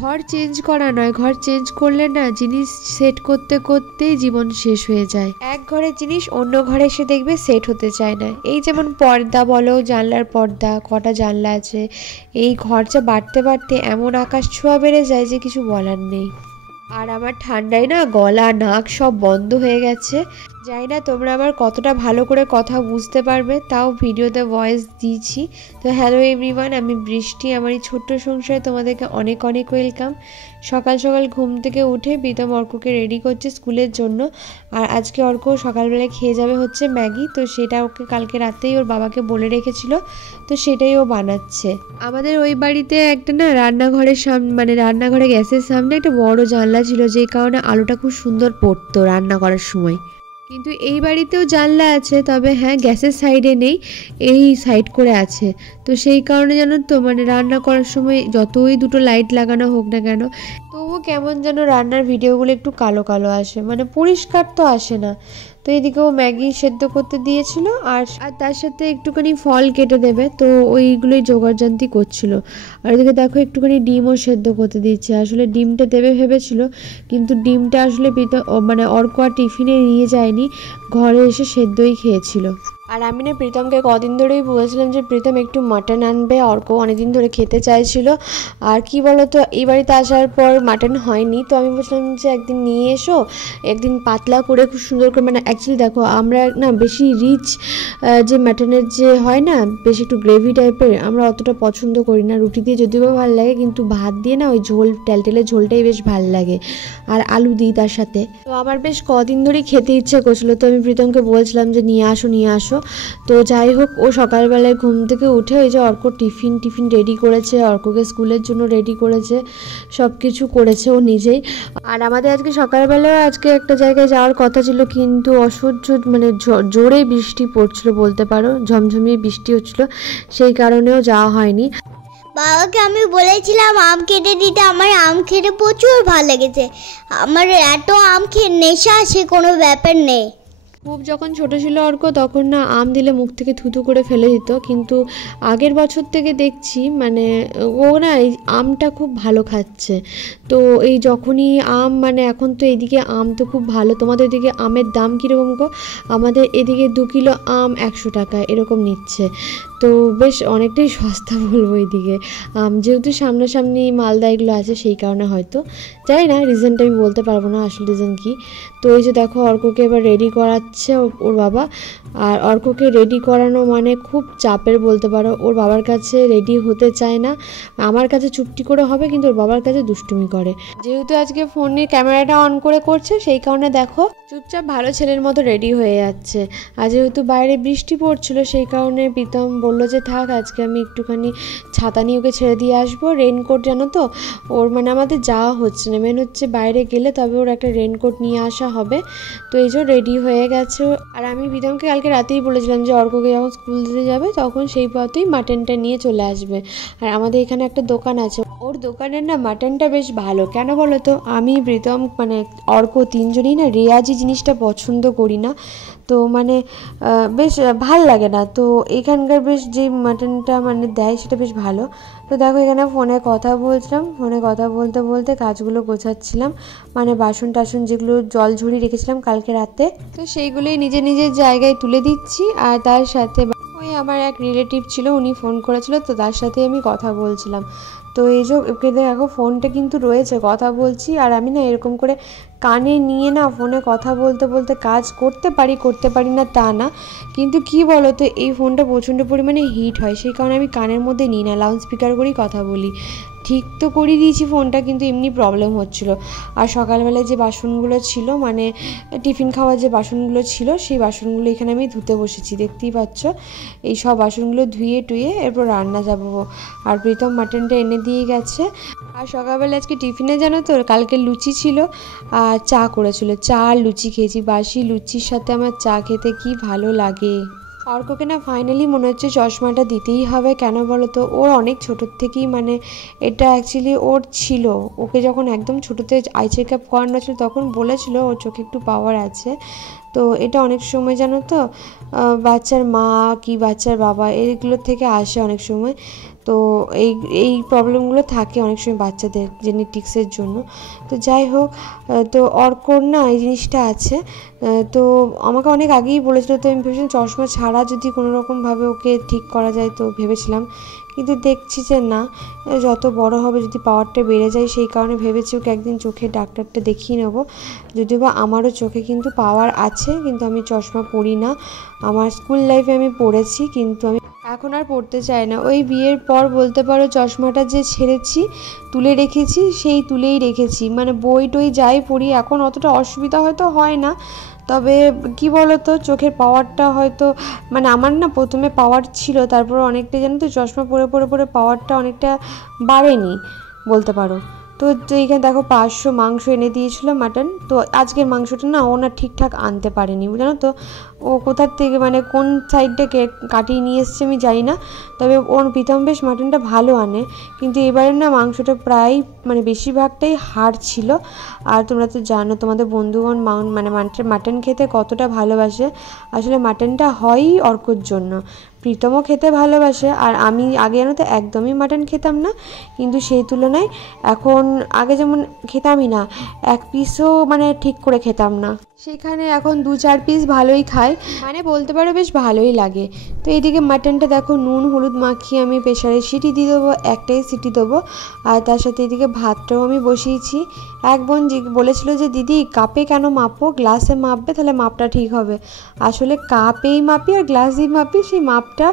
ঘর চেঞ্জ করা নয়, ঘর চেঞ্জ করলে না জিনিস সেট করতে করতেই জীবন শেষ হয়ে যায়। এক ঘরের জিনিস অন্য ঘরে এসে দেখবে সেট হতে চায় না। এই যেমন পর্দা বলো, জানলার পর্দা, কটা জানলা আছে, এই ঘরটা বাড়তে বাড়তে এমন আকাশ ছোঁয়া বেড়ে যায় যে কিছু বলার নেই। আর আমার ঠান্ডায় না গলা নাক সব বন্ধ হয়ে গেছে। জানি না তোমরা আমার কতটা ভালো করে কথা বুঝতে পারবে, তাও ভিডিওতে ভয়েস দিয়েছি। তো হ্যালো এভরিওয়ান, আমি বৃষ্টি। আমার এই ছোট্ট সংসারে তোমাদেরকে অনেক অনেক ওয়েলকাম। সকাল সকাল ঘুম থেকে উঠে প্রীতম অর্ককে রেডি করছে স্কুলের জন্য। আর আজকে অর্ক সকালবেলায় খেয়ে যাবে হচ্ছে ম্যাগি, তো সেটা ওকে কালকে রাতেই ওর বাবাকে বলে রেখেছিল, তো সেটাই ও বানাচ্ছে। আমাদের ওই বাড়িতে একটা না রান্নাঘরের সামনে, মানে রান্নাঘরে গ্যাসের সামনে একটা বড় জানলা ছিল, যে কারণে আলোটা খুব সুন্দর পড়তো রান্না করার সময়। কিন্তু এই বাড়িতেও জানলা আছে, তবে হ্যাঁ গ্যাসের সাইডে নেই, এই সাইড করে আছে। তো সেই কারণে জানো তো, মানে রান্না করার সময় যতই দুটো লাইট লাগানো হোক না কেন, তবুও কেমন যেন রান্নার ভিডিওগুলো একটু কালো কালো আসে, মানে পরিষ্কার তো আসে না। তো এদিকেও ম্যাগি সেদ্ধ করতে দিয়েছিল, আর তার সাথে একটুখানি ফল কেটে দেবে, তো ওইগুলোই জোগাড়যন্ত্রী করছিল। আর এদিকে দেখো একটুখানি ডিমও সেদ্ধ করতে দিচ্ছে। আসলে ডিমটা দেবে ভেবেছিল, কিন্তু ডিমটা আসলে মানে অর্ক আর টিফিনে নিয়ে যায়নি, ঘরে এসে সেদ্ধই খেয়েছিল। আর আমি না প্রীতমকে কদিন ধরেই বলেছিলাম যে প্রীতম একটু মাটন আনবে, অর্ক অনেকদিন ধরে খেতে চাইছিল। আর কি বলতো, এই বাড়িতে আসার পর মাটন হয়নি, তো আমি বলছিলাম যে একদিন নিয়ে এসো, একদিন পাতলা করে খুব সুন্দর করে। মানে অ্যাকচুয়ালি দেখো আমরা না বেশি রিচ যে মাটনের যে হয় না, বেশি একটু গ্রেভি টাইপের, আমরা অতটা পছন্দ করি না। রুটি দিয়ে যদিও ভালো লাগে, কিন্তু ভাত দিয়ে না ওই ঝোল, টেলটেলে ঝোলটাই বেশ ভালো লাগে, আর আলু দিই তার সাথে। তো আমার বেশ কদিন ধরেই খেতে ইচ্ছে করছিল, তো আমি প্রীতমকে বলছিলাম যে নিয়ে আসো। তো যাই হোক, ও সকালবেলায় ঘুম থেকে উঠে ওই যে অর্ক টিফিন রেডি করেছে, অর্ককে স্কুলের জন্য রেডি করেছে, সব কিছু করেছে ও নিজেই। আর আমাদের আজকে সকালবেলায় আজকে একটা জায়গায় যাওয়ার কথা ছিল, কিন্তু অসহ্য মানে জোরে বৃষ্টি পড়ছিল বলতে পারো, ঝমঝমিয়ে বৃষ্টি হচ্ছিল, সেই কারণেও যাওয়া হয়নি। বাবাকে আমি বলেছিলাম আম কেটে দিতে, আমার আম খেতে প্রচুর ভালো লেগেছে। আমার এত আম খেয়ে নেশা, সে কোনো ব্যাপার নেই। খুব যখন ছোট ছিল অর্ক, তখন না আম দিলে মুখ থেকে থুতু করে ফেলে দিত, কিন্তু আগের বছর থেকে দেখছি মানে ও না এই আমটা খুব ভালো খাচ্ছে। তো এই যখনই আম, মানে এখন তো এদিকে আম তো খুব ভালো। তোমাদের এদিকে আমের দাম কীরকম গো? আমাদের এদিকে 2 কিলো আম 100 টাকা এরকম নিচ্ছে, তো বেশ অনেকটাই সস্তা বলবো এইদিকে আম, যেহেতু সামনাসামনি মালদা এগুলো আছে, সেই কারণে হয়তো, জানি না রিজনটা আমি বলতে পারবো না আসল রিজন কি। তো এই যে দেখো অর্ককে এবার রেডি করাচ্ছে ওর বাবা। আর অর্ককে রেডি করানো মানে খুব চাপের বলতে পারো। ওর বাবার কাছে রেডি হতে চায় না, আমার কাছে চুপটি করে হবে, কিন্তু ওর বাবার কাছে দুষ্টুমি করে। যেহেতু আজকে ফোনে ক্যামেরাটা অন করে করছে, সেই কারণে দেখো চুপচাপ ভালো ছেলের মতো রেডি হয়ে যাচ্ছে। আর যেহেতু বাইরে বৃষ্টি পড়ছিল, সেই কারণে প্রীতম বললো যে থাক, আজকে আমি একটুখানি ছাতা নিয়ে ওকে ছেড়ে দিয়ে আসবো। রেনকোট জানো তো ওর, মানে আমাদের যাওয়া হচ্ছে না, মেন হচ্ছে বাইরে গেলে তবে ওর একটা রেনকোট নিয়ে আসা হবে। তো এই যে রেডি হয়ে গেছে। আর আমি প্রীতমকে কালকে রাতেই বলেছিলাম যে অর্ককে যখন স্কুল দিতে যাবে তখন সেই পথেই মাটনটা নিয়ে চলে আসবে। আর আমাদের এখানে একটা দোকান আছে, ওর দোকানের না মাটনটা বেশ ভালো। কেন বলো তো, আমি প্রীতম মানে অর্ক তিনজনই না রেয়াজি জিনিসটা পছন্দ করি না, তো মানে বেশ ভাল লাগে না। তো এখানকার বেশ যে মাটনটা মানে দেয় সেটা বেশ ভালো। তো দেখো এখানে ফোনে কথা বলছিলাম, ফোনে কথা বলতে বলতে কাজগুলো গোছাচ্ছিলাম, মানে বাসন টাসন যেগুলো জল ঝরিয়ে রেখেছিলাম কালকে রাতে, তো সেইগুলোই নিজের জায়গায় তুলে দিচ্ছি। আর তার সাথে ওই আমার এক রিলেটিভ ছিল, উনি ফোন করেছিল, তো তার সাথে আমি কথা বলছিলাম। তো এই যে ওকে দেখো ফোনটা কিন্তু রয়েছে, কথা বলছি। আর আমি না এরকম করে কানে নিয়ে না ফোনে কথা বলতে বলতে কাজ করতে পারি না তা না, কিন্তু কি বলো তো এই ফোনটা প্রচণ্ড পরিমাণে হিট হয়, সেই কারণে আমি কানের মধ্যে নিই না, লাউড স্পিকার করেই কথা বলি। ঠিক তো করিয়ে দিয়েছি ফোনটা, কিন্তু এমনি প্রবলেম হচ্ছিল। আর সকালবেলায় যে বাসনগুলো ছিল, মানে টিফিন খাওয়ার যে বাসনগুলো ছিল, সেই বাসনগুলো এখানে আমি ধুতে বসেছি, দেখতেই পাচ্ছ। এই সব বাসনগুলো ধুয়ে টুয়ে এরপর রান্না যাবো। আর প্রীতম মাটনটা এনে দিয়ে গেছে। আর সকালবেলা আজকে টিফিনে জানো তো কালকে লুচি ছিল আর চা করেছিল, চা আর লুচি খেয়েছি। বাসি লুচির সাথে আমার চা খেতে কি ভালো লাগে। অর্ককে না ফাইনালি মনে হচ্ছে চশমাটা দিতেই হবে। কেন বলো তো, ওর অনেক ছোটোর থেকেই মানে এটা অ্যাকচুয়ালি ওর ছিল, ওকে যখন একদম ছোটোতে আই চেক আপ করানো ছিল তখন বলেছিল ওর চোখে একটু পাওয়ার আছে। তো এটা অনেক সময় জানো তো বাচ্চার মা কি বাচ্চার বাবা এগুলোর থেকে আসে অনেক সময়। তো এই এই প্রবলেমগুলো থাকে অনেক সময় বাচ্চাদের জেনেটিক্সের জন্য। তো যাই হোক, তো অর্কর না এই জিনিসটা আছে। তো আমাকে অনেক আগেই বলেছিল, তো আমি ভেবেছিলাম চশমা ছাড়া যদি কোনো রকমভাবে ওকে ঠিক করা যায়, তো ভেবেছিলাম। কিন্তু দেখছি যে না, যত বড় হবে যদি পাওয়ারটা বেড়ে যায়, সেই কারণে ভেবেছি ওকে একদিন চোখের ডাক্তারটা দেখিয়ে নেবো। যদিও বা আমারও চোখে কিন্তু পাওয়ার আছে, কিন্তু আমি চশমা পরি না। আমার স্কুল লাইফে আমি পড়েছি, কিন্তু আমি এখন আর পড়তে চাই না। ওই বিয়ের পর বলতে পারো চশমাটা যে ছেড়েছি, তুলে রেখেছি, সেই তুলেই রেখেছি। মানে বই টই যাই পড়ি, এখন অতটা অসুবিধা হয়তো হয় না। তবে কি বলতো, চোখের পাওয়ারটা হয়তো, মানে আমার না প্রথমে পাওয়ার ছিল, তারপরে অনেকটা জানো তো চশমা পরে পরে পরে পাওয়ারটা অনেকটা বাড়েনি বলতে পারো। তো এইখানে দেখো 500 মাংস এনে দিয়েছিল মাটন। তো আজকের মাংসটা না ও না ঠিকঠাক আনতে পারেনি, জানো তো। ও কোথার থেকে মানে কোন সাইডটাকে কাটিয়ে নিয়ে এসছে আমি জানি না। তবে ওর প্রীতম বেশ মাটনটা ভালো আনে, কিন্তু এবারে না মাংসটা প্রায় মানে বেশিরভাগটাই হাড় ছিল। আর তোমরা তো জানো তোমাদের বন্ধুগণ মানে মাটন খেতে কতটা ভালোবাসে। আসলে মাটনটা হয়ই অর্কর জন্য। প্রীতমও খেতে ভালোবাসে, আর আমি আগে জানো তো একদমই মাটন খেতাম না, কিন্তু সেই তুলনায় এখন আগে যেমন খেতামই না, এক পিসও মানে ঠিক করে খেতাম না, সেখানে এখন 2-4 পিস ভালোই খায়, মানে বলতে পারো বেশ ভালোই লাগে। তো এইদিকে মাটনটা দেখো নুন হলুদ মাখিয়ে আমি প্রেশারে সিটি দিয়ে দেবো, একটাই সিটি দেবো। আর তার সাথে এদিকে ভাতটাও আমি বসিয়েছি। এক বোন বলেছিল যে দিদি কাপে কেন মাপো, গ্লাসে মাপবে তাহলে মাপটা ঠিক হবে। আসলে কাপেই মাপি আর গ্লাসেই মাপি, সেই মাপটা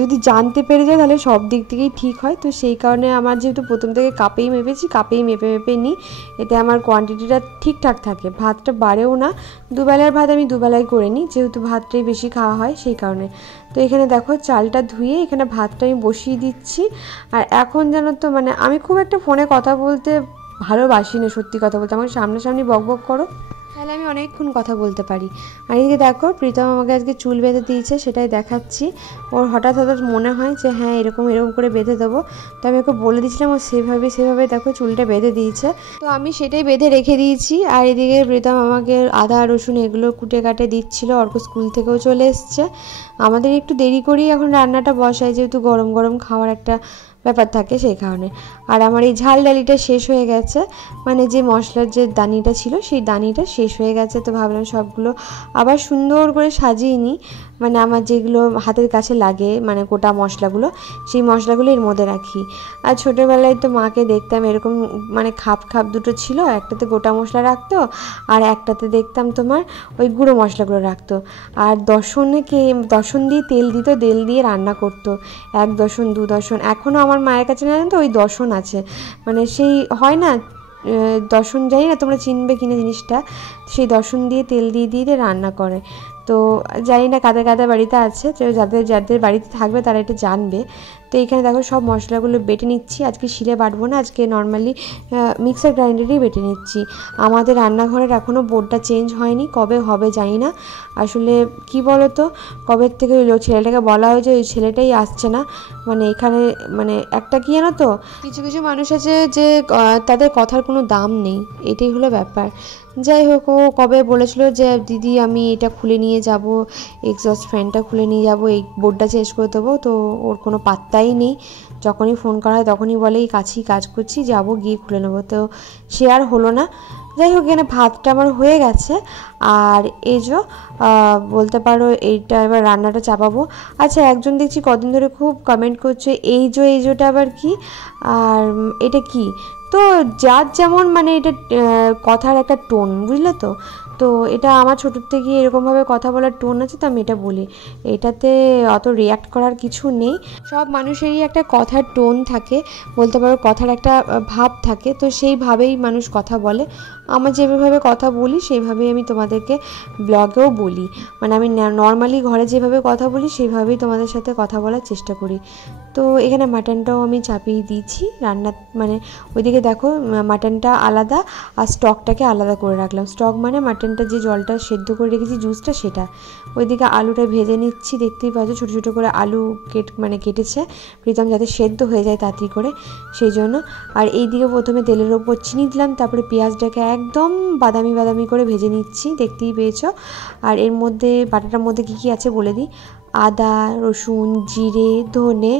যদি জানতে পেরে যায় তাহলে সব দিক থেকেই ঠিক হয়। তো সেই কারণে আমার যেহেতু প্রথম থেকে কাপেই মেপেছি, কাপেই মেপে মেপে নিই, এতে আমার কোয়ান্টিটিটা ঠিকঠাক থাকে, ভাতটা বাড়েও না। দুবেলার ভাত আমি দুবেলায় করে নিই, যেহেতু ভাতটাই বেশি খাওয়া হয় সেই কারণে। তো এখানে দেখো চালটা ধুয়ে এখানে ভাতটা আমি বসিয়ে দিচ্ছি। আর এখন জানো তো মানে আমি খুব একটা ফোনে কথা বলতে ভালোবাসি না, সত্যি কথা বলতে। আমাকে সামনাসামনি বক বক করো, তাহলে আমি অনেকক্ষণ কথা বলতে পারি। আর এদিকে দেখো প্রীতম আমাকে আজকে চুল বেঁধে দিয়েছে, সেটাই দেখাচ্ছি। ওর হঠাৎ হঠাৎ মনে হয় যে হ্যাঁ এরকম এরকম করে বেঁধে দেবো, তো আমি ওকে বলে দিয়েছিলাম, ও সেভাবে দেখো চুলটা বেঁধে দিয়েছে। তো আমি সেটাই বেঁধে রেখে দিয়েছি। আর এদিকে প্রীতম আমাকে আদা রসুন এগুলো কুটে কাটে দিচ্ছিল। অর্ক স্কুল থেকেও চলে এসছে। আমাদের একটু দেরি করেই এখন রান্নাটা বসায়, যেহেতু গরম গরম খাওয়ার একটা ব্যাপার থাকে সেই কারণে। আর আমার এই ঝাল ডালিটা শেষ হয়ে গেছে, মানে যে মশলার যে দানিটা ছিল সেই দানিটা শেষ হয়ে গেছে। তো ভাবলাম সবগুলো আবার সুন্দর করে সাজিয়ে নিই, মানে আমার যেগুলো হাতের কাছে লাগে মানে গোটা মশলাগুলো, সেই মশলাগুলো এর মধ্যে রাখি। আর ছোটোবেলায় তো মাকে দেখতাম এরকম, মানে খাপ দুটো ছিল, একটাতে গোটা মশলা রাখতো আর একটাতে দেখতাম তোমার ওই গুঁড়ো মশলাগুলো রাখতো। আর দর্শন দিয়ে তেল দিত, তেল দিয়ে রান্না করতো, 1 দর্শন 2 দর্শন। এখনও আমার মায়ের কাছে জানেন তো ওই দর্শন আছে, মানে সেই হয় না দর্শন, জানি না তোমরা চিনবে কিনা জিনিসটা, সেই দর্শন দিয়ে তেল দিয়ে দিয়ে রান্না করে। তো জানি না কাদের কাদের বাড়িতে আছে, তো যাদের বাড়িতে থাকবে তারা এটা জানবে। তো এইখানে দেখো সব মশলাগুলো বেটে নিচ্ছি। আজকে শিলে বাটবো না, আজকে নর্মালি মিক্সার গ্রাইন্ডারেই বেটে নিচ্ছি। আমাদের রান্নাঘরের এখনও বোর্ডটা চেঞ্জ হয়নি, কবে হবে জানি না। আসলে কি বলো তো, কবের থেকে ওই ছেলেটাকে বলা হয়েছে, ওই ছেলেটাই আসছে না। মানে এখানে মানে একটা কি জানো তো, কিছু কিছু মানুষ আছে যে তাদের কথার কোনো দাম নেই, এটাই হলো ব্যাপার। যাই হোক, ও কবে বলেছিল যে দিদি আমি এটা খুলে নিয়ে যাব, এক্সস্ট ফ্যানটা খুলে নিয়ে যাব, এই বোর্ডটা চেঞ্জ করে দেবো। তো ওর কোনো পাত্তাই নেই, যখনই ফোন করা হয় তখনই বলে এই কাছেই কাজ করছি, যাব গিয়ে খুলে নেবো। তো সে আর হলো না। যাই হোক, এখানে ভাতটা আমার হয়ে গেছে। আর এই যে বলতে পারো এইটা এবার রান্নাটা চাপাবো। আচ্ছা, একজন দেখছি কদিন ধরে খুব কমেন্ট করছে এইজোটা আবার কি, আর এটা কি। তো যার যেমন মানে এটা কথার একটা টোন, বুঝলে তো। তো এটা আমার ছোটোর থেকে এরকমভাবে কথা বলার টোন আছে, তো আমি এটা বলি। এটাতে অত রিয়্যাক্ট করার কিছু নেই, সব মানুষেরই একটা কথার টোন থাকে, বলতে পারো কথার একটা ভাব থাকে, তো সেইভাবেই মানুষ কথা বলে। আমার যেভাবে কথা বলি সেইভাবেই আমি তোমাদেরকে ব্লগেও বলি, মানে আমি নর্মালি ঘরে যেভাবে কথা বলি সেইভাবেই তোমাদের সাথে কথা বলার চেষ্টা করি। তো এখানে মাটনটাও আমি চাপিয়ে দিয়েছি রান্না, মানে ওইদিকে দেখো মাটনটা আলাদা আর স্টকটাকে আলাদা করে রাখলাম। স্টক মানে মাটনটা যে জলটা সেদ্ধ করে রেখেছি জুসটা, সেটা। ওইদিকে আলুটা ভেজে নিচ্ছি, দেখতেই পাচ্ছ ছোটো ছোটো করে আলু কেটেছে প্রীতম, যাতে সেদ্ধ হয়ে যায় তাড়াতাড়ি করে, সেই জন্য। আর এইদিকে প্রথমে তেলের ওপর চিনি দিলাম, তারপরে পেঁয়াজটাকে একদম বাদামি করে ভেজে নিচ্ছি, দেখতেই পেয়েছো। আর এর মধ্যে বাটাটার মধ্যে কী কী আছে বলে দিই। আদা, রসুন, জিরে, ধনে,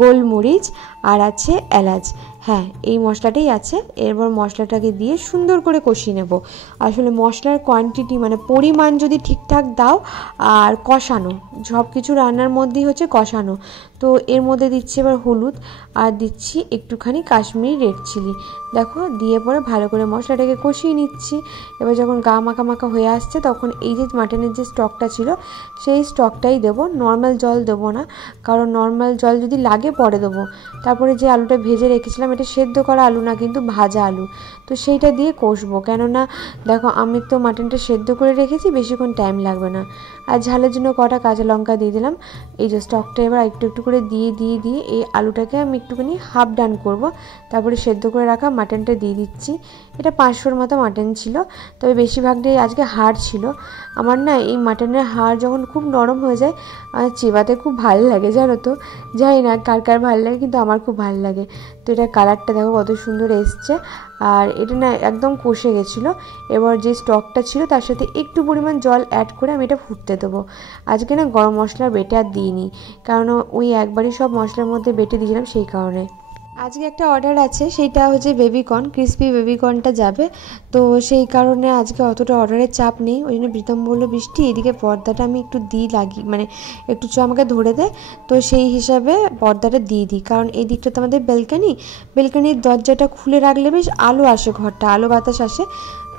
গোলমরিচ আর আছে এলাচ। হ্যাঁ, এই মশলাটাই আছে। এরপর মশলাটাকে দিয়ে সুন্দর করে কষিয়ে নেব। আসলে মশলার কোয়ান্টিটি মানে পরিমাণ যদি ঠিকঠাক দাও আর কষানো, সব কিছু রান্নার মধ্যেই হচ্ছে কষানো। তো এর মধ্যে দিচ্ছি এবার হলুদ আর দিচ্ছি একটুখানি কাশ্মীরি রেড চিলি। দেখো দিয়ে পরে ভালো করে মশলাটাকে কষিয়ে নিচ্ছি। এবার যখন গা মাখা মাখা হয়ে আসছে তখন এই যে মাটনের যে স্টকটা ছিল সেই স্টকটাই দেবো, নর্মাল জল দেবো না, কারণ নর্মাল জল যদি লাগে পরে দেবো। তারপরে যে আলুটা ভেজে রেখেছিলাম, এটা সেদ্ধ করা আলু না কিন্তু ভাজা আলু, তো সেইটা দিয়ে কষবো। কেননা দেখো আমি তো মাটনটা সেদ্ধ করে রেখেছি, বেশিক্ষণ টাইম লাগবে না। আর ঝালের জন্য কটা কাঁচা লঙ্কা দিয়ে দিলাম। এই যে স্টকটা এবার একটু একটু করে দিয়ে এই আলুটাকে আমি একটুখানি হাফ ডান করব। তারপরে সেদ্ধ করে রাখা মাটনটা দিয়ে দিচ্ছি। এটা 500-র মতো মাটন ছিল, তবে বেশিরভাগটাই আজকে হাড় ছিল। আমার না এই মাটনের হাড় যখন খুব নরম হয়ে যায় আর চেবাতে খুব ভালো লাগে, জানো তো। জানি না কার কার ভালো লাগে, কিন্তু আমার খুব ভালো লাগে। তো এটা কালারটা দেখো কত সুন্দর এসছে। আর এটা না একদম কষে গেছিলো। এবার যে স্টকটা ছিল তার সাথে একটু পরিমাণ জল অ্যাড করে আমি এটা ফুটতে দেবো। আজকে না গরম মশলার বেটে আর দিইনি, কারণ ওই একবারই সব মশলার মধ্যে বেটে দিয়েছিলাম, সেই কারণে। আজকে একটা অর্ডার আছে, সেইটা হচ্ছে বেবিকর্ন, ক্রিসপি বেবিকর্নটা যাবে। তো সেই কারণে আজকে অতটা অর্ডারের চাপ নেই। ওই জন্য প্রীতম বললো বৃষ্টি এদিকে পর্দাটা আমি একটু মানে একটু আমাকে ধরে দেয়, তো সেই হিসাবে পর্দাটা দিয়ে দিই। কারণ এই দিকটা তো আমাদের বেলকানির দরজাটা খুলে রাখলে বেশ আলো আসে, ঘরটা আলো বাতাস আসে।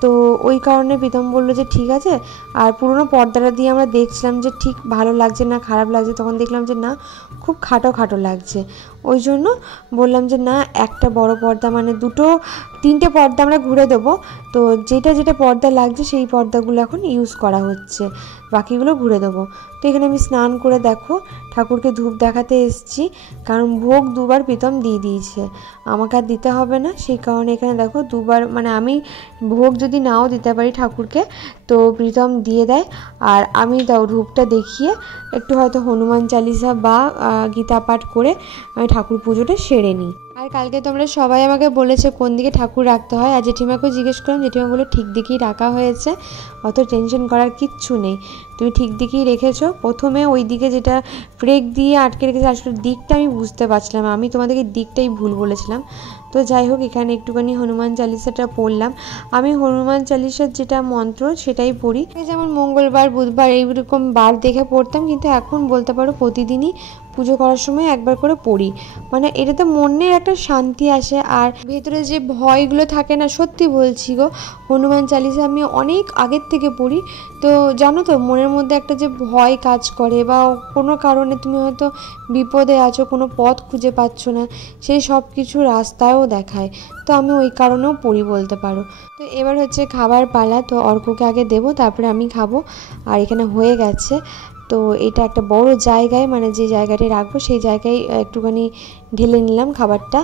তো ওই কারণে প্রীতম বললো যে ঠিক আছে। আর পুরোনো পর্দাটা দিয়ে আমরা দেখছিলাম যে ঠিক ভালো লাগছে না খারাপ লাগছে, তখন দেখলাম যে না খুব খাটো লাগছে। ওই জন্য বললাম যে না একটা বড় পর্দা মানে 2-3টে পর্দা আমরা ঘুরে দেবো। তো যেটা পর্দা লাগছে সেই পর্দাগুলো এখন ইউজ করা হচ্ছে, বাকিগুলো ঘুরে দেবো। তো এখানে আমি স্নান করে দেখো ঠাকুরকে ধূপ দেখাতে এসেছি, কারণ ভোগ 2বার প্রীতম দিয়ে দিয়েছে, আমাকে আর দিতে হবে না। সেই কারণে এখানে দেখো 2বার মানে আমি ভোগ যদি নাও দিতে পারি ঠাকুরকে তো প্রীতম দিয়ে দেয়। আর আমি ধূপটা দেখিয়ে একটু হয়তো হনুমান চালিসা বা গীতা পাঠ করে আমি ঠাকুর পুজোটা সেরে নিই। আর কালকে তোমরা সবাই আমাকে বলেছে কোন দিকে ঠাকুর রাখতে হয়, আর জেঠিমাকেও জিজ্ঞেস করলাম, জেঠিমা বলে ঠিক দিকেই রাখা হয়েছে, অত টেনশন করার কিচ্ছু নেই, তুমি ঠিক দিকেই রেখেছো। প্রথমে ওই দিকে যেটা ব্রেক দিয়ে আটকে রেখেছে, আসলে দিকটা আমি বুঝতে পারছিলাম, আমি তোমাদেরকে দিকটাই ভুল বলেছিলাম। তো যাই হোক এখানে একটুখানি হনুমান চালিসাটা পড়লাম। আমি হনুমান চালিসার যেটা মন্ত্র সেটাই পড়ি, যেমন মঙ্গলবার বুধবার এইরকম বার দেখে পড়তাম, কিন্তু এখন বলতে পারো প্রতিদিনই পুজো করার সময় একবার করে পড়ি। মানে এটাতে মনের একটা শান্তি আসে, আর ভেতরে যে ভয়গুলো থাকে না, সত্যি বলছি গো, হনুমান চালিসা আমি অনেক আগের থেকে পড়ি। তো জানো তো মনের মধ্যে একটা যে ভয় কাজ করে, বা কোনো কারণে তুমি হয়তো বিপদে আছো, কোনো পথ খুঁজে পাচ্ছ না, সেই সব কিছু রাস্তায়ও দেখায়। তো আমি ওই কারণেও পড়ি বলতে পারো। তো এবার হচ্ছে খাবার পালা, তো অর্ককে আগে দেবো তারপরে আমি খাবো। আর এখানে হয়ে গেছে। তো এটা একটা বড় জায়গায়, মানে যে জায়গাটায় রাখবো সেই জায়গায় একটুখানি ঢেলে নিলাম খাবারটা।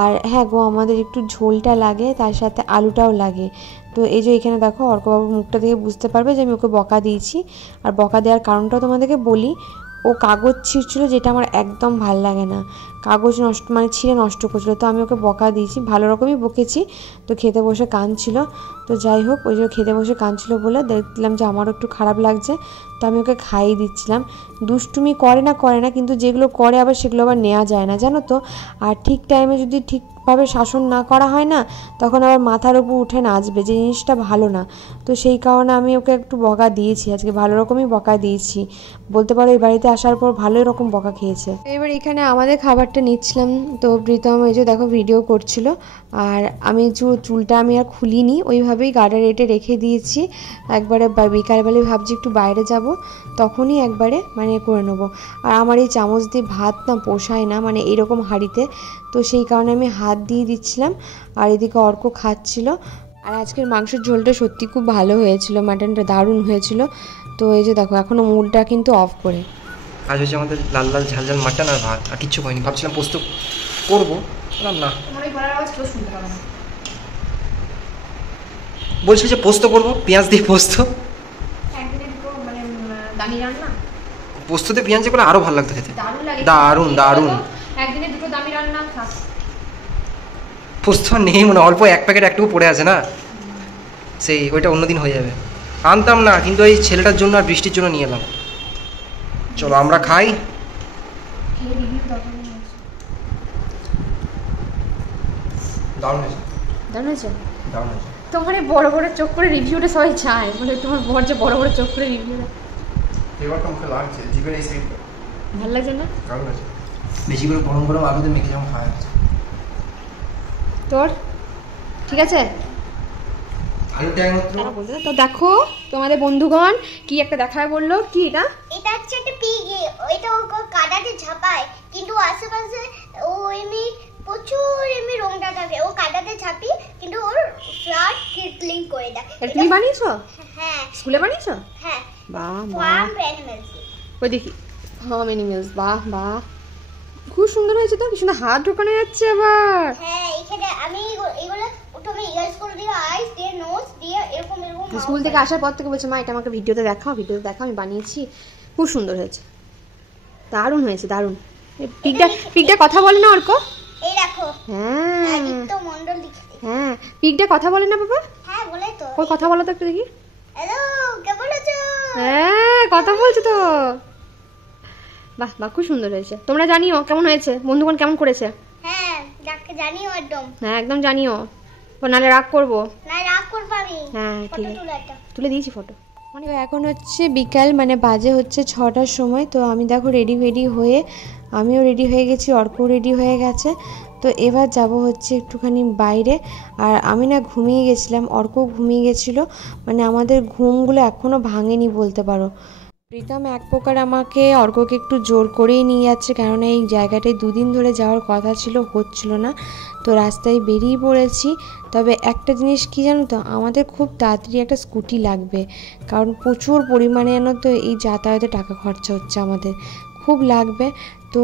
আর হ্যাঁ গো আমাদের একটু ঝোলটা লাগে, তার সাথে আলুটাও লাগে। তো এই যে এখানে দেখো অর্কবাবুর মুখটা থেকে বুঝতে পারবে যে আমি ওকে বকা দিয়েছি। আর বকা দেওয়ার কারণটাও তোমাদেরকে বলি, ও কাগজ ছিঁড়ছিল, যেটা আমার একদম ভাল লাগে না, কাগজ নষ্ট মানে ছিঁড়ে নষ্ট করছিল। তো আমি ওকে বকা দিয়েছি, ভালো রকমই বকেছি। তো খেতে বসে কাঁদছিল। তো যাই হোক ওই যে খেতে বসে কাঁদছিল বলে দেখলাম যে আমারও একটু খারাপ লাগছে, তো আমি ওকে খাইয়ে দিচ্ছিলাম। দুষ্টুমি করে না, কিন্তু যেগুলো করে আবার সেগুলো আবার নেওয়া যায় না, জানো তো। আর ঠিক টাইমে যদি ঠিকভাবে শাসন না করা হয় না, তখন আবার মাথার উপর উঠে নাচবে, যে জিনিসটা ভালো না। তো সেই কারণে আমি ওকে একটু বকা দিয়েছি, আজকে ভালো রকমই বকা দিয়েছি বলতে পারো। এই বাড়িতে আসার পর ভালোই রকম বকা খেয়েছে। এবার এখানে আমাদের খাবারটা নিচ্ছিলাম, তো প্রীতম এই যে দেখো ভিডিও করছিল। আর আমি চুলটা আমি আর খুলিনি, ওইভাবেই গার্ডার রেটে রেখে দিয়েছি। একবারে বিকালবেলায় ভাবছি একটু বাইরে যাব, তখনই একবারে মানে করে নেবো। আর আমার এই চামচ দিয়ে ভাত না পোষায় না, মানে এরকম হাঁড়িতে, তো সেই কারণে আমি হাত দিয়ে দিচ্ছিলাম। আর এদিকে অর্ক খাচ্ছিল। আর আজকের মাংসের ঝোলটা সত্যি খুব ভালো হয়েছিল, মাটনটা দারুণ হয়েছিল। তো এই যে দেখো এখনও মুডটা কিন্তু অফ করে। আজ হচ্ছে আমাদের লাল লাল ঝাল ঝাল মাটন আর ভাত, আর কিচ্ছু হয়নি। ভাবছিলাম পোস্ত করবো না, বলছিল যে পোস্ত করবো, পেঁয়াজ দিয়ে পোস্ত, পোস্ত দিয়ে পেঁয়াজ দিয়ে করলে আরো ভালো লাগতো খেতে, দারুণ দারুণ। পোস্ত নেই মনে, অল্প এক প্যাকেট একটুকু পড়ে আছে না, সেই ওইটা অন্যদিন হয়ে যাবে। আনতাম না, কিন্তু এই ছেলেটার জন্য আর বৃষ্টির জন্য নিয়ে এলাম। চলো আমরা খাই। দারুণ হয়েছে, দারুণ হয়েছে। দারুণ হয়েছে। তোমার বড় বড় চোখ করে রিভিউটা সবাই চায়, বলে তোমার বর যে বড় বড় চোখ করে রিভিউ দেয়। ফ্লেভারটা মুখে লাগছে, জিভের এই সাইডটা ভালো লাগছে না? দারুণ হয়েছে। বেশি করে গরম গরম আলুতে মেখে যেমন খাওয়া যাচ্ছে। তোর ঠিক আছে? আলুটা একমাত্র হ্যাঁ। তো দেখো তোমাদের বন্ধুগণ কি একটা দেখায় বললো, কি এটা? এটা হচ্ছে একটা পিগে, এটা ও কাদাতে ঝাপায়, কিন্তু আশেপাশে ও এমনি প্রচুর এমনি রংটা থাকে, ও কাদাতে ঝাপি কিন্তু ওর ফ্ল্যাট ক্লিন করে দেয়। এটা তুমি বানিয়েছো? হ্যাঁ স্কুলে বানিয়েছো? হ্যাঁ, বাহ বাহ, ফার্ম অ্যানিমালস। ওই দেখি ফার্ম অ্যানিমালস, বাহ বাহ, খুব সুন্দর হয়েছে তো। কি সুন্দর হাত ঢোকানো যাচ্ছে আবার। হ্যাঁ, এখানে আমি এগুলো প্রথমে ইয়ার্স করে দিয়ে, আইস দিয়ে, নোজ দিয়ে, এরকম এরকম। স্কুল থেকে আসার পর থেকে বলছে মা এটা আমাকে ভিডিওতে দেখাও, ভিডিওতে দেখাও, আমি বানিয়েছি, খুব সুন্দর হয়েছে, দারুণ হয়েছে, দারুণ। পিগটা কথা বলে না অর্ক? এই দেখো, হ্যাঁ আদিত্য মণ্ডল লিখতে। হ্যাঁ, পিগটা কথা বলে না বাবা? হ্যাঁ বলে তো। ওই কথা বলো তো একটু দেখি। হ্যালো, কেমন আছো? হ্যাঁ কথা বলছো তো, বাহ বাহ, খুব সুন্দর হয়েছে। তোমরা জানিও কেমন হয়েছে, বন্ধুগণ কেমন করেছে। হ্যাঁ, জানিও একদম। হ্যাঁ একদম জানিও, নাহলে রাগ করবো। না, রাগ করব আমি। হ্যাঁ ঠিক ফটো আছে, তুলে তুলে দিয়েছি ফটো। মানে এখন হচ্ছে বিকাল, মানে বাজে হচ্ছে 6টার সময়। তো আমি দেখো রেডি হয়ে, আমিও রেডি হয়ে গেছি, অর্কও রেডি হয়ে গেছে। তো এবার যাব হচ্ছে একটুখানি বাইরে। আর আমি না ঘুমিয়ে গেছিলাম, অর্কও ঘুমিয়ে গেছিলো, মানে আমাদের ঘুমগুলো এখনও ভাঙেনি বলতে পারো। প্রীতম এক প্রকার আমাকে অর্ককে একটু জোর করেই নিয়ে যাচ্ছে, কেননা এই জায়গাটায় 2 দিন ধরে যাওয়ার কথা ছিল, হচ্ছিল না। তো রাস্তায় বেরিয়ে পড়েছি। তবে একটা জিনিস কি জানো তো, আমাদের খুব তাড়াতাড়ি একটা স্কুটি লাগবে, কারণ প্রচুর পরিমাণে জানো তো এই যাতায়াতে টাকা খরচা হচ্ছে, আমাদের খুব লাগবে। তো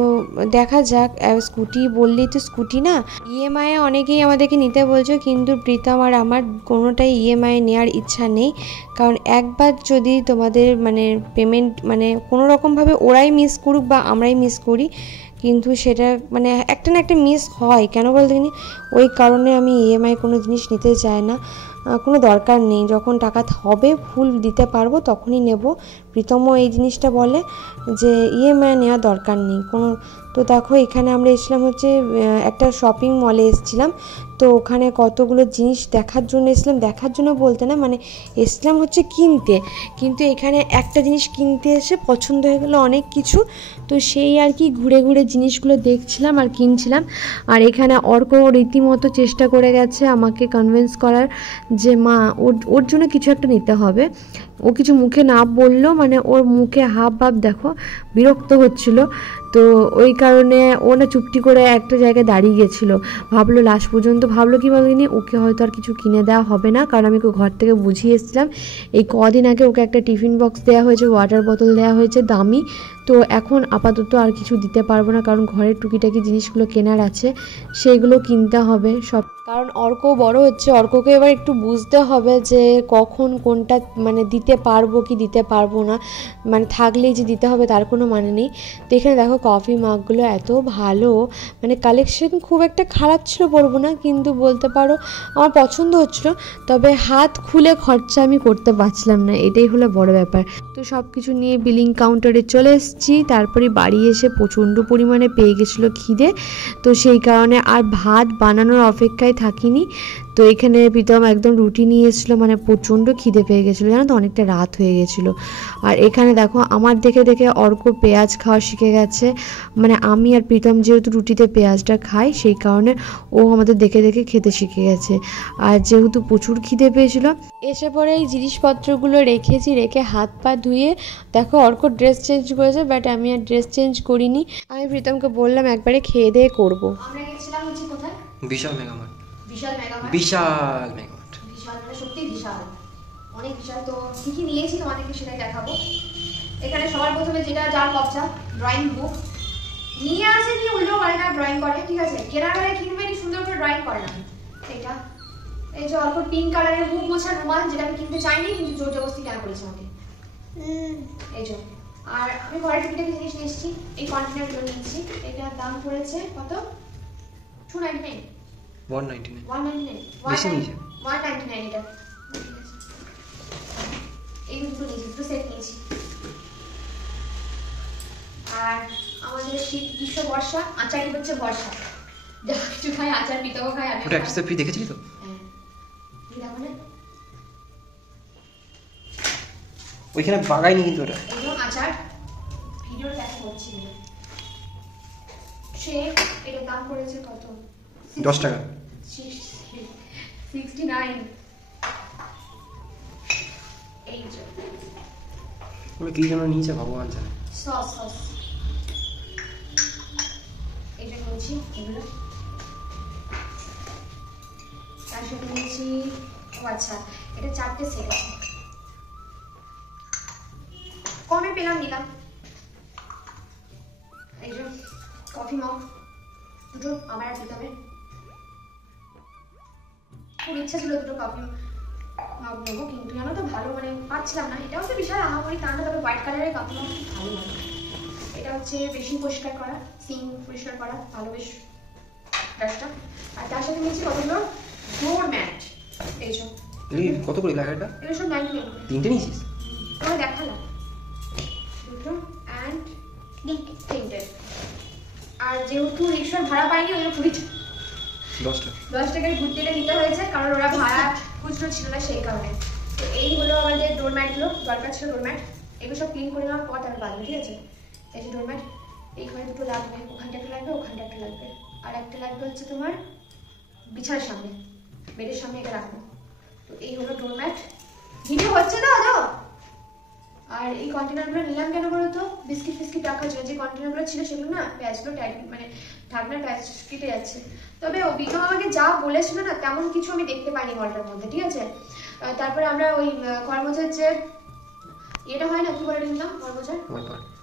দেখা যাক, স্কুটি বললেই তো স্কুটি না, ইএমআই অনেকেই আমাদেরকে নিতে বলছে, কিন্তু প্রীতম আর আমার কোনোটাই ইএমআই নেওয়ার ইচ্ছা নেই। কারণ একবার যদি তোমাদের মানে পেমেন্ট মানে কোনো রকমভাবে ওরাই মিস করুক বা আমরাই মিস করি, কিন্তু সেটা মানে একটা না একটা মিস হয়, কেন বলতে গেলে ওই কারণে আমি ইএমআই কোনো জিনিস নিতে চাই না, কোনো দরকার নেই। যখন টাকা হবে ফুল দিতে পারবো তখনই নেব। প্রীতমও এই জিনিসটা বলে যে ইএমআই নেওয়ার দরকার নেই কোনো। তো দেখো এখানে আমরা এসেছিলাম হচ্ছে একটা শপিং মলে এসেছিলাম। তো ওখানে কতগুলো জিনিস দেখার জন্য এসেছিলাম, দেখার জন্য বলতে না মানে এসেছিলাম হচ্ছে কিনতে, কিন্তু এখানে একটা জিনিস কিনতে এসে পছন্দ হয়ে গেলো অনেক কিছু। তো সেই আর কি ঘুরে ঘুরে জিনিসগুলো দেখছিলাম আর কিনছিলাম। আর এখানে অর্ক রীতিমতো চেষ্টা করে গেছে আমাকে কনভিন্স করার যে মা ওর জন্য কিছু একটা নিতে হবে। ও কিছু মুখে না বললেও মানে ওর মুখে হাব ভাব দেখো বিরক্ত হচ্ছিল। তো ওই কারণে ও না চুপটি করে একটা জায়গায় দাঁড়িয়ে গেছিলো, ভাবলো লাস্ট পর্যন্ত ভাবলো কি বলনি ওকে হয়তো আর কিছু কিনে দেওয়া হবে না, কারণ আমি ওকে ঘর থেকে বুঝিয়ে এসেছিলাম। এই কদিন আগে ওকে একটা টিফিন বক্স দেওয়া হয়েছে, ওয়াটার বোতল দেওয়া হয়েছে দামি। তো এখন আপাতত আর কিছু দিতে পারবো না, কারণ ঘরের টুকিটাকি জিনিসগুলো কেনার আছে, সেইগুলো কিনতে হবে সব। কারণ অর্ক বড় হচ্ছে, অর্ককে এবার একটু বুঝতে হবে যে কখন কোনটা মানে দিতে পারবো কি দিতে পারবো না, মানে থাকলেই যে দিতে হবে তার কোনো মানে নেই। তো এখানে দেখো কফি মাগগুলো এত ভালো, মানে কালেকশন খুব একটা খারাপ ছিল বলবো না, কিন্তু বলতে পারো আমার পছন্দ হচ্ছিলো। তবে হাত খুলে খরচা আমি করতে পারছিলাম না, এটাই হলো বড় ব্যাপার। তো সব কিছু নিয়ে বিলিং কাউন্টারে চলে এসেছি। তারপরে বাড়ি এসে প্রচণ্ড পরিমাণে পেয়ে গেছিলো খিদে, তো সেই কারণে আর ভাত বানানোর অপেক্ষায় থাকিনি। তো এখানে প্রীতম একদম রুটি নিয়ে এসেছিলো, মানে প্রচণ্ড খিদে পেয়ে গেছিলো জানো তো, অনেকটা রাত হয়ে গেছিলো। আর এখানে দেখো আমার দেখে দেখে অর্ক পেঁয়াজ খাওয়া শিখে গেছে, মানে আমি আর প্রীতম যেহেতু রুটিতে পেঁয়াজটা খাই সেই কারণে ও আমাদের দেখে দেখে খেতে শিখে গেছে। আর যেহেতু প্রচুর খিদে পেয়েছিল, এসে পরে এই জিনিসপত্রগুলো রেখেছি, রেখে হাত পা ধুয়ে দেখো অর্ক ড্রেস চেঞ্জ করেছে, বাট আমি আর ড্রেস চেঞ্জ করিনি। আমি প্রীতমকে বললাম একবারে খেয়ে দিয়ে করবো। আমরা গেছিলাম হচ্ছে কোথায়, বিশাল মেগামার্ট। বিশাল মেগামার্ট, বিশাল মেগামার্ট, বিশাল মানে সত্যি বিশাল, অনেক বিশাল। তো কি কি নিয়েছি তোমাদেরকে সেটাই দেখাবো। এখানে সবার প্রথমে যেটা যার কপচা ড্রয়িং বুক নিয়ে আসে, নিয়ে উল্টো পাল্টা ড্রয়িং করে, ঠিক আছে, কেনাকাটায় কিনবে নি সুন্দর করে ড্রয়িং করে না। এটা এই যে অল্প পিঙ্ক কালারের মুখ মোছার রুমাল, যেটা আমি কিনতে চাইনি কিন্তু জোর জবরদস্তি কেনা করেছে আমাকে, এই যে। আর আমি ঘরের টুকিটাকি জিনিস নিয়ে এসেছি, এই কন্টেনারগুলো নিয়েছি। এটার দাম পড়েছে কত, 299, 199, 199, বেশি নিয়েছে 199 এটা। এই দুটো নিয়েছি, দুটো সেট নিয়েছি। আর আমাদের শীত গ্রীষ্ম বর্ষা, আচারই হচ্ছে বর্ষা। যা কিছু খাই আচার, পিতাও খাই। আমি ওটা একটা ফ্রি দেখেছিলি তো? দেখো না ওইখানে বাগাইনি কিন্তু ওটা এরকম আচার ভিডিও দেখা হচ্ছে না। সে এটা দাম পড়েছে কত? 10 টাকা। 69। এই যে ওগুলো কি জন্য নিয়েছে ভগবান জানে। সস এটা নিয়েছি, এগুলো তার সাথে নিয়েছি। ও আচ্ছা, এটা 4টে সেট আছে, কমে পেলাম, নিলাম। এই যে কফি মগ দুটো আমার আর প্রীতমের। খুব ইচ্ছা ছিল দুটো কফি মগ নেবো, কিন্তু জানো তো ভালো মানে পাচ্ছিলাম না। এটা হচ্ছে বিশাল আহামরি তা না, তবে হোয়াইট কালারের কফি মগ খুব ভালো লাগে। এটা হচ্ছে বেশি পরিষ্কার করা, সিঙ্ক পরিষ্কার করা, ভালো বেশ ব্রাশটা। আর তার সাথে নিয়েছি কতগুলো ডোর ম্যাট। এই যে কত করে লাগে এটা? এগুলো সব 90 টাকা। 3টে নিয়েছিস? তোমায় দেখালাম দুটো অ্যান্ড 3টে। আর যেহেতু রিক্সার ভাড়া পাইনি, ওই পুরী 10 টাকায় ঘুরতে নিতে হয়েছে, কারণ ওরা ভাড়া খুচরো ছিল না, সেই কারণে। তো এই হলো আমাদের ডোরম্যাটগুলো, দরকার ছিল ডোরম্যাট। এগুলো সব ক্লিন করে নেওয়ার পর তারপর বাঁধবো, ঠিক আছে? এই যে ডোরম্যাট, এই ঘরে দুটো লাগবে, ওখানটা একটা লাগবে, ওখানটা একটা লাগবে, আর একটা লাগবে হচ্ছে তোমার বিছানার সামনে, বেডের সামনে এটা রাখবো। তো এই হলো ডোরম্যাট। ভিডিও হচ্ছে তো আজও। আর এই কন্টেনারগুলো নিলাম কেন বলো তো? বিস্কিট ফিস্কিট রাখার জন্য। যে কন্টেনারগুলো ছিল সেগুলো না প্যাচগুলো টাইট, মানে ঢাকনার প্যাচ কেটে যাচ্ছে। তবে অভিজ্ঞতা আমাকে যা বলেছিল না, তেমন কিছু আমি দেখতে পাইনি মলটার মধ্যে, ঠিক আছে? তারপরে আমরা ওই খরমোচার যে এটা হয় না, কি বলে নিলাম, খরমোচার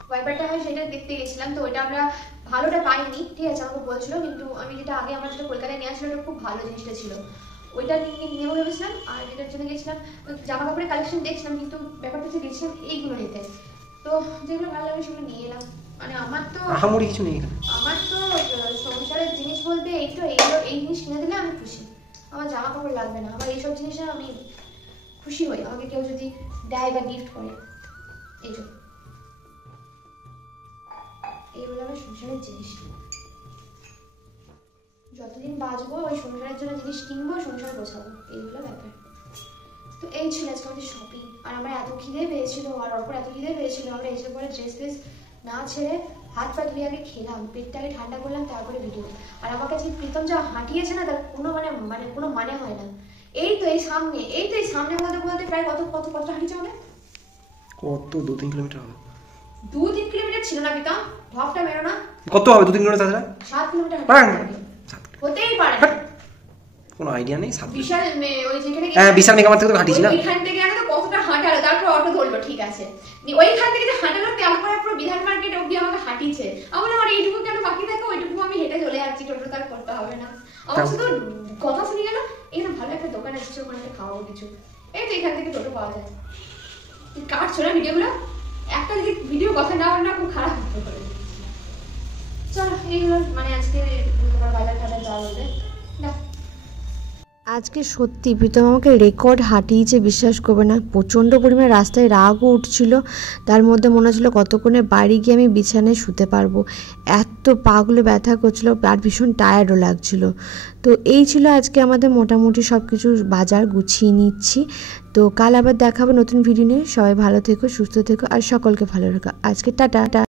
ওয়াইপারটা হয়, সেটা দেখতে গেছিলাম। তো ওইটা আমরা ভালোটা পাইনি, ঠিক আছে? আমাকে বলছিল, কিন্তু আমি যেটা আগে আমার যেটা কলকাতায় নিয়ে আসলে ওটা খুব ভালো জিনিসটা ছিল, ওইটা নেবো ভেবেছিলাম। আর যেটার জন্য গেছিলাম জামা কাপড়ের কালেকশন দেখছিলাম, কিন্তু ব্যাপারটা হচ্ছে গেছিলাম এইগুলো নিতে। তো যেগুলো ভালো লাগে সেগুলো নিয়ে এলাম। মানে আমার তো আহামরি কিছু নেই। আমার তো সংসারের জিনিস বলতে এই তো এইগুলো, এই জিনিস কিনে দিলে আমি খুশি। আমার জামা কাপড় লাগবে না, আমার এইসব জিনিসে আমি খুশি হই, আমাকে কেউ যদি দেয় বা গিফট করে। এই যে এইগুলো আমার সংসারের জিনিস। যতদিন বাঁচবো ওই সংসারের জন্য জিনিস কিনবো, সংসার গোছাবো, এইগুলো ব্যাপার। তো এই ছিল আজকে আমাদের শপিং। আর আমার এত খিদে পেয়েছিল, আর অপর এত খিদে পেয়েছিল, আমরা এসে পরে ড্রেস ফ্রেস না ছেড়ে হাত পা ধুয়ে আগে খেলাম, পেটটাকে ঠান্ডা করলাম, তারপরে ভিডিও। আর আমার কাছে প্রীতম যা হাঁটিয়েছে না, তার কোনো কোনো মানে হয় না। এই তো এই সামনে বলতে প্রায় কত হাঁটিয়েছে মানে? কত 2-3 কিলোমিটার হবে। 2-3 কিলোমিটার ছিল না প্রীতম, ঢপটা মেরো না। কত হবে 2-3 কিলোমিটার? তাছাড়া 7 কিলোমিটার হতেই পারে, কোনো আইডিয়া নেই। বিশাল ওই যেখানে বিশাল মেগামার্ট থেকে তো হাঁটিস না? ওইখান থেকে আমি তো কতটা হাঁটালো, তারপর অটো ধরলো, ঠিক আছে? ওইখান থেকে যে হাঁটালো, তারপরে পুরো বিধান মার্কেট অব্দি আমাকে হাঁটিয়েছে। আমার এইটুকু কেন বাকি থাকে, ওইটুকু আমি হেঁটে চলে যাচ্ছি, টোটো তার করতে হবে না। আমার শুধু কথা শুনে গেল, এখানে ভালো একটা দোকান আসছে, ওখানে খাওয়াবো কিছু। এই তো এখান থেকে টোটো পাওয়া যায়। কাটছো না ভিডিওগুলো? একটা যদি ভিডিও কথা না হয় না, খুব খারাপ হতে পারে। চলো এইগুলো মানে আজকে তোমার বাজার টাজার যাওয়া বলবে না। আজকে সত্যি প্রীতম আমাকে রেকর্ড হাঁটিয়েছে, বিশ্বাস করবে না। প্রচণ্ড পরিমাণে রাস্তায় রাগও উঠছিল, তার মধ্যে মনে হচ্ছিলো কতক্ষণে বাড়ি গিয়ে আমি বিছানায় শুতে পারবো, এত পাগুলো ব্যথা করছিলো, আর ভীষণ টায়ার্ডও লাগছিল। তো এই ছিল আজকে আমাদের মোটামুটি সব কিছু বাজার গুছিয়ে নিচ্ছি। তো কাল আবার দেখাবো নতুন ভিডিও নিয়ে। সবাই ভালো থেকো, সুস্থ থেকো, আর সকলকে ভালো রেখো। আজকে টাটা।